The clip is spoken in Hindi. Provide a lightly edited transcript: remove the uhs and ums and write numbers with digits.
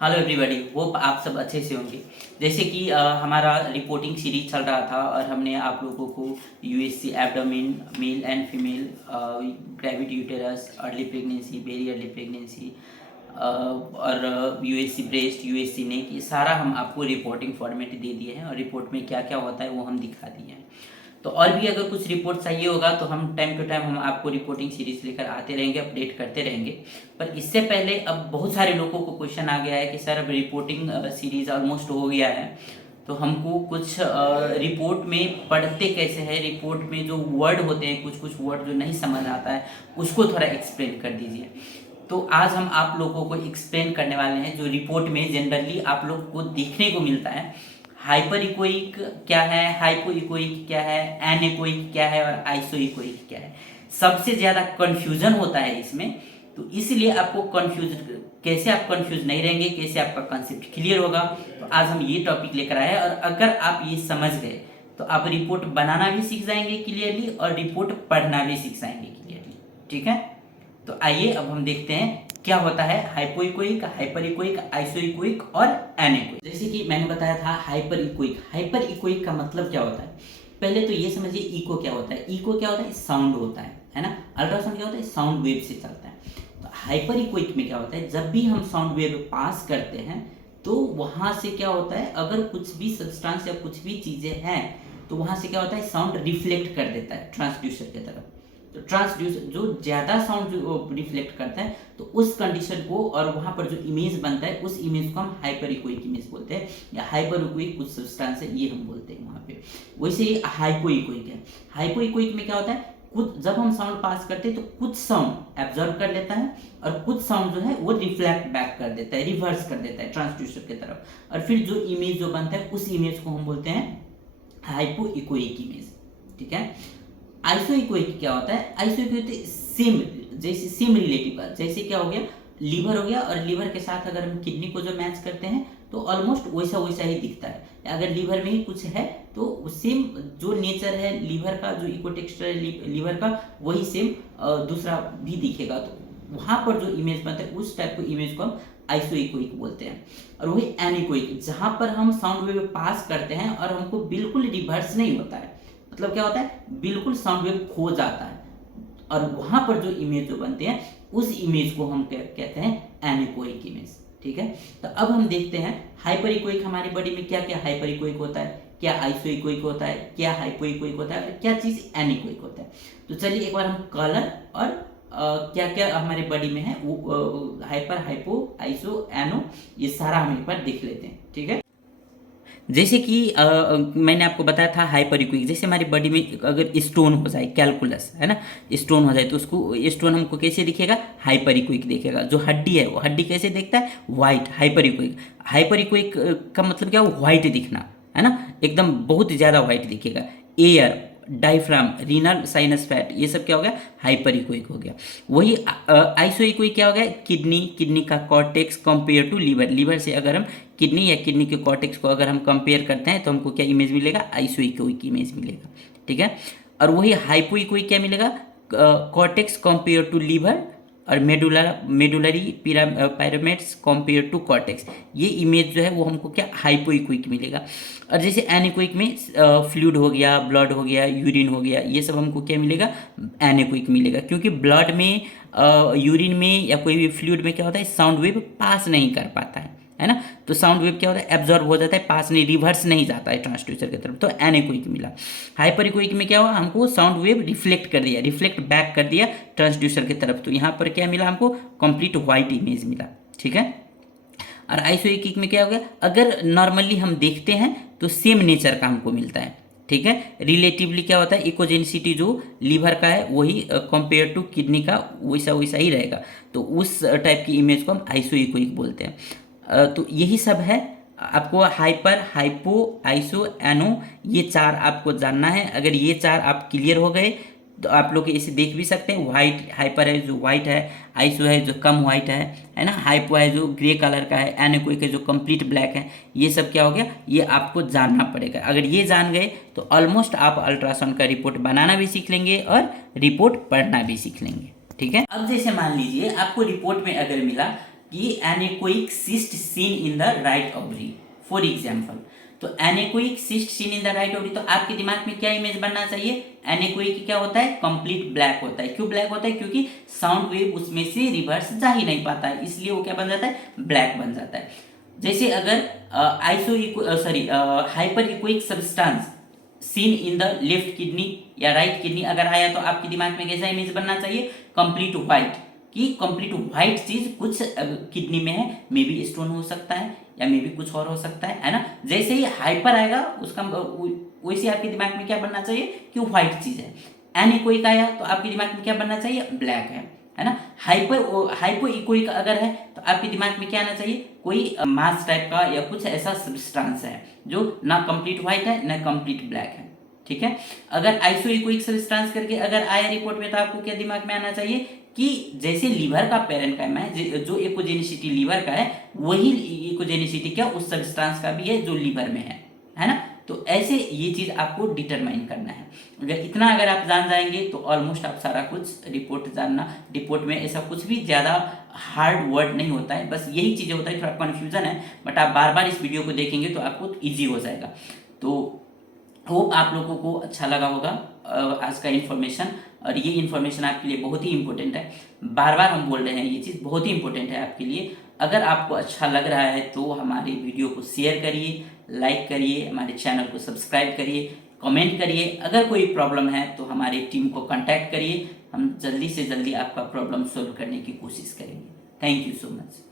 हेलो एवरीबॉडी, होप आप सब अच्छे से होंगे। जैसे कि हमारा रिपोर्टिंग सीरीज चल रहा था और हमने आप लोगों को USC abdomen, male and female, gravid uterus, early pregnancy, very early pregnancy और यूएससी ब्रेस्ट, यूएससी नेक, ये सारा हम आपको रिपोर्टिंग फॉर्मेट दे दिए हैं और रिपोर्ट में क्या क्या होता है वो हम दिखा दिए हैं। तो और भी अगर कुछ रिपोर्ट चाहिए होगा तो हम टाइम टू टाइम हम आपको रिपोर्टिंग सीरीज लेकर आते रहेंगे, अपडेट करते रहेंगे। पर इससे पहले अब बहुत सारे लोगों को क्वेश्चन आ गया है कि सर अब रिपोर्टिंग सीरीज ऑलमोस्ट हो गया है, तो हमको कुछ रिपोर्ट में पढ़ते कैसे हैं, रिपोर्ट में जो वर्ड होते हैं, कुछ कुछ वर्ड जो नहीं समझ आता है उसको थोड़ा एक्सप्लेन कर दीजिए। तो आज हम आप लोगों को एक्सप्लेन करने वाले हैं जो रिपोर्ट में जनरली आप लोग को देखने को मिलता है। हाइपर इकोइक क्या है, हाइपो इकोइक क्या है, एनेकोइक क्या है और आइसो इकोइक क्या है। सबसे ज़्यादा कन्फ्यूजन होता है इसमें, तो इसलिए आपको कंफ्यूज, कैसे आप कंफ्यूज नहीं रहेंगे, कैसे आपका कॉन्सेप्ट क्लियर होगा, तो आज हम ये टॉपिक लेकर आए हैं। और अगर आप ये समझ गए तो आप रिपोर्ट बनाना भी सीख जाएंगे क्लियरली और रिपोर्ट पढ़ना भी सीख जाएंगे क्लियरली। ठीक है, तो आइए अब हम देखते हैं क्या होता है हाइपोइकोइक, हाइपर इकोइक, आइसोइकोइक और एनेकोइक। जैसे कि मैंने बताया था हाइपर इकोइक। हाइपर इकोइक का मतलब क्या होता है, पहले तो ये समझिए इको क्या होता है। इको क्या होता है, साउंड होता है ना। अल्ट्रासाउंड क्या होता है, साउंड वेव से चलता है। तो हाइपर इकोइक में क्या होता है, जब भी हम साउंड वेव पास करते हैं तो वहां से क्या होता है, अगर कुछ भी सब्सटेंस या कुछ भी चीजें हैं तो वहां से क्या होता है, साउंड रिफ्लेक्ट कर देता है ट्रांसड्यूसर की तरफ। तो ट्रांसड्यूसर जो ज़्यादा साउंड जो रिफ्लेक्ट करता है तो उस कंडीशन को और वहाँ पर जो इमेज बनता है उस इमेज को हम हाइपर इकोइक इमेज बोलते हैं, या हाइपर इकोइक कुछ सब्सटेंस है ये हम बोलते हैं वहाँ पे। वैसे ही हाइपो इकोइक है। हाइपो इकोइक में क्या होता है, कुछ जब हम साउंड पास करते हैं तो कुछ साउंड एब्जॉर्ब कर लेता है और कुछ साउंड जो है वो रिफ्लेक्ट बैक कर देता है, रिवर्स कर देता है ट्रांसड्यूसर की तरफ, और फिर जो इमेज जो बनता है उस इमेज को हम बोलते हैं हाइपो इकोइक इमेज। ठीक है। आइसोइकोइक क्या होता है, आइसोइकोइक सेम, जैसे सेम रिलेटिव का, जैसे क्या हो गया, लीवर हो गया और लीवर के साथ अगर हम किडनी को जो मैच करते हैं तो ऑलमोस्ट वैसा वैसा ही दिखता है। अगर लीवर में ही कुछ है तो सेम जो नेचर है लीवर का, जो इकोटेक्सचर है लीवर का, वही सेम दूसरा भी दिखेगा। तो वहां पर जो इमेज बनता है उस टाइप को इमेज को हम आइसोइकोइक बोलते हैं। और वही एनिकोइक, जहां पर हम साउंड वेव पास करते हैं और हमको बिल्कुल रिवर्स नहीं होता है, मतलब क्या होता है, बिल्कुल साउंड वेव खो जाता है और वहां पर जो इमेज जो बनते हैं उस इमेज को हम कहते हैं एनेकोइक इमेज। ठीक है। तो अब हम देखते हैं हाइपर इकोइक हमारी बॉडी में क्या क्या हाइपर इकोइक होता है, क्या आइसोइकोइक होता है, क्या हाइपोइकोइक होता है, क्या चीज एनेकोइक होता है। तो चलिए एक बार हम कलर और क्या क्या हमारे बॉडी में है वो हाइपर, हाइपो, आइसो, एनो, ये सारा हम एक बार देख लेते हैं। ठीक है। जैसे कि मैंने आपको बताया था हाइपर इक्विक, जैसे हमारी बॉडी में अगर स्टोन हो जाए, कैलकुलस है ना, स्टोन हो जाए तो उसको स्टोन हमको कैसे दिखेगा, हाइपर इक्विक दिखेगा। जो हड्डी है वो हड्डी कैसे दिखता है, वाइट, हाइपर इक्विक। हाइपर इक्विक का मतलब क्या, वाइट दिखना है ना, एकदम बहुत ज़्यादा वाइट दिखेगा। Air, diaphragm, renal sinus fat, ये सब क्या हो गया, हाइपर इकोइक हो गया। वही आइसो इकोइक क्या हो गया, किडनी, किडनी का cortex compare to liver, liver से अगर हम किडनी या किडनी के कॉर्टेक्स को अगर हम कंपेयर करते हैं तो हमको क्या इमेज मिलेगा, आइसो इकोइक इमेज मिलेगा। ठीक है। और वही हाइपो इकोइक क्या मिलेगा, कॉर्टेक्स कंपेयर टू लीवर और medullary pyramids compare to cortex, ये इमेज जो है वो हमको क्या, हाइपोइक्विक मिलेगा। और जैसे एनिक्विक में फ्लूइड हो गया, ब्लड हो गया, यूरिन हो गया, ये सब हमको क्या मिलेगा, एनिक्विक मिलेगा। क्योंकि ब्लड में, यूरिन में या कोई भी फ्लूइड में क्या होता है, साउंड वेव पास नहीं कर पाता है ना। तो साउंड वेव क्या होता है, एब्जॉर्ब हो जाता है, पास नहीं, रिवर्स नहीं जाता है ट्रांसड्यूसर की तरफ, तो एनेकोइक मिला। हाइपर इकोइक में क्या हुआ, हमको साउंड वेव रिफ्लेक्ट कर दिया, रिफ्लेक्ट बैक कर दिया ट्रांसड्यूसर की तरफ, तो यहाँ पर क्या मिला हमको, कंप्लीट व्हाइट इमेज मिला। ठीक है। और आइसोइकिक में क्या हो गया, अगर नॉर्मली हम देखते हैं तो सेम नेचर का हमको मिलता है। ठीक है। रिलेटिवली क्या होता है, इकोजेनिसिटी जो लीवर का है वही कंपेयर टू किडनी का वैसा वैसा ही रहेगा, तो उस टाइप की इमेज को हम आइसोइकोइक बोलते हैं। तो यही सब है। आपको हाइपर, हाइपो, आइसो, एनो, ये चार आपको जानना है। अगर ये चार आप क्लियर हो गए तो आप लोग इसे देख भी सकते हैं। वाइट, हाइपर है जो वाइट है, आइसो है जो कम वाइट है ना, हाइपो है जो ग्रे कलर का है, एनेकोइक है जो कंप्लीट ब्लैक है। ये सब क्या हो गया, ये आपको जानना पड़ेगा। अगर ये जान गए तो ऑलमोस्ट आप अल्ट्रासाउंड का रिपोर्ट बनाना भी सीख लेंगे और रिपोर्ट पढ़ना भी सीख लेंगे। ठीक है। अब जैसे मान लीजिए आपको रिपोर्ट में अगर मिला कि anechoic cyst seen in the right ovary for example. तो anechoic cyst seen in the right ovary, तो आपके दिमाग में क्या इमेज बनना चाहिए? एनेकोइक क्या होता है? कंप्लीट ब्लैक होता है। क्यों ब्लैक होता है? क्योंकि साउंड वेव उसमें से रिवर्स जा ही नहीं पाता है, इसलिए वो क्या बन जाता है? ब्लैक बन जाता है। जैसे अगर hyperechoic substance seen in the left kidney या राइट किडनी अगर आया, तो आपके दिमाग में कैसा इमेज बनना चाहिए? कंप्लीट व्हाइट, कि कंप्लीट व्हाइट चीज कुछ किडनी में है, मे बी स्टोन हो सकता है या मे बी कुछ और हो सकता है ना। जैसे ही हाइपर आएगा उसका वैसे आपके दिमाग में क्या बनना चाहिए? कि व्हाइट चीज है। एनीकोइक आया तो आपके दिमाग में क्या बनना चाहिए? ब्लैक है ना। हाइपो इकोइक अगर है तो आपके दिमाग में क्या आना चाहिए? कोई मास टाइप का या कुछ ऐसा सब्सटेंस है जो ना कंप्लीट व्हाइट है ना कंप्लीट ब्लैक है, ठीक है। अगर आइसो इकोइक सब्सटेंस करके अगर आया रिपोर्ट में, तो आपको क्या दिमाग में आना चाहिए? कि जैसे लीवर का पेरेंकाइम है, जो इकोजेनिसिटी लीवर का है, वही इकोजेनिसिटी क्या उस सब्सटेंस का भी है जो लीवर में है ना। तो ऐसे ये चीज आपको डिटरमाइन करना है। अगर आप जान जाएंगे तो ऑलमोस्ट आप सारा कुछ रिपोर्ट जानना। रिपोर्ट में ऐसा कुछ भी ज्यादा हार्ड वर्ड नहीं होता है, बस यही चीजें होता है, थोड़ा कंफ्यूजन है, बट आप बार बार इस वीडियो को देखेंगे तो आपको ईजी हो जाएगा। तो होप आप लोगों को अच्छा लगा होगा आज का इन्फॉर्मेशन, और ये इन्फॉर्मेशन आपके लिए बहुत ही इंपॉर्टेंट है। बार बार हम बोल रहे हैं, ये चीज़ बहुत ही इंपॉर्टेंट है आपके लिए। अगर आपको अच्छा लग रहा है तो हमारे वीडियो को शेयर करिए, लाइक करिए, हमारे चैनल को सब्सक्राइब करिए, कमेंट करिए। अगर कोई प्रॉब्लम है तो हमारी टीम को कांटेक्ट करिए, हम जल्दी से जल्दी आपका प्रॉब्लम सॉल्व करने की कोशिश करेंगे। Thank you so much.